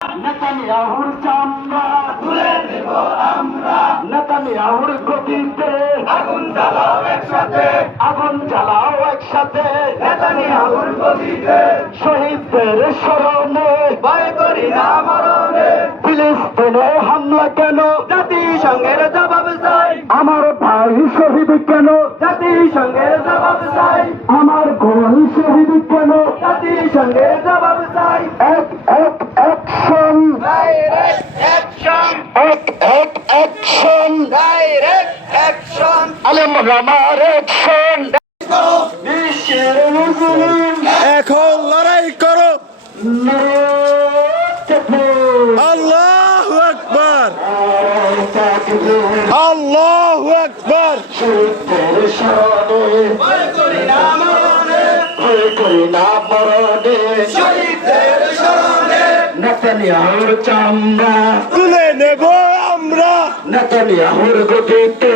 নেতানিয়াহুর চামড়া তুলে নেব আমরা, নেতানিয়াহুর গতিতে আগুন জ্বালাও একসাথে, আগুন জ্বালাও একসাথে, নেতানিয়াহুর গতিতে শহীদদের স্মরণে ভয় করি না মরণে, ফিলিস্তিনে হামলা কেন জাতিসংঘের জবাব চাই, আমার ভাই শহীদ কেন জাতিসংঘের জবাব চাই, আমার বোন শহীদ কেন জাতিসংঘের জবাব চাই, এক এক অ্যাকশন ডাইরেক্ট অ্যাকশন, এক এক অ্যাকশন ডাইরেক্ট অ্যাকশন, আলেমরামার অ্যাকশন বিশ্বের মুসলিম এখন লড়াই করো। আল্লাহু আকবার, আল্লাহু আকবার। শহীদদের স্মরণে ভয় করি না মরণে, ভয় করি না মরণে, শহীদদের স্মরণে নেতানিয়াহুর চামড়া তুলে নেব আমরা, নেতানিয়াহুর গতিতে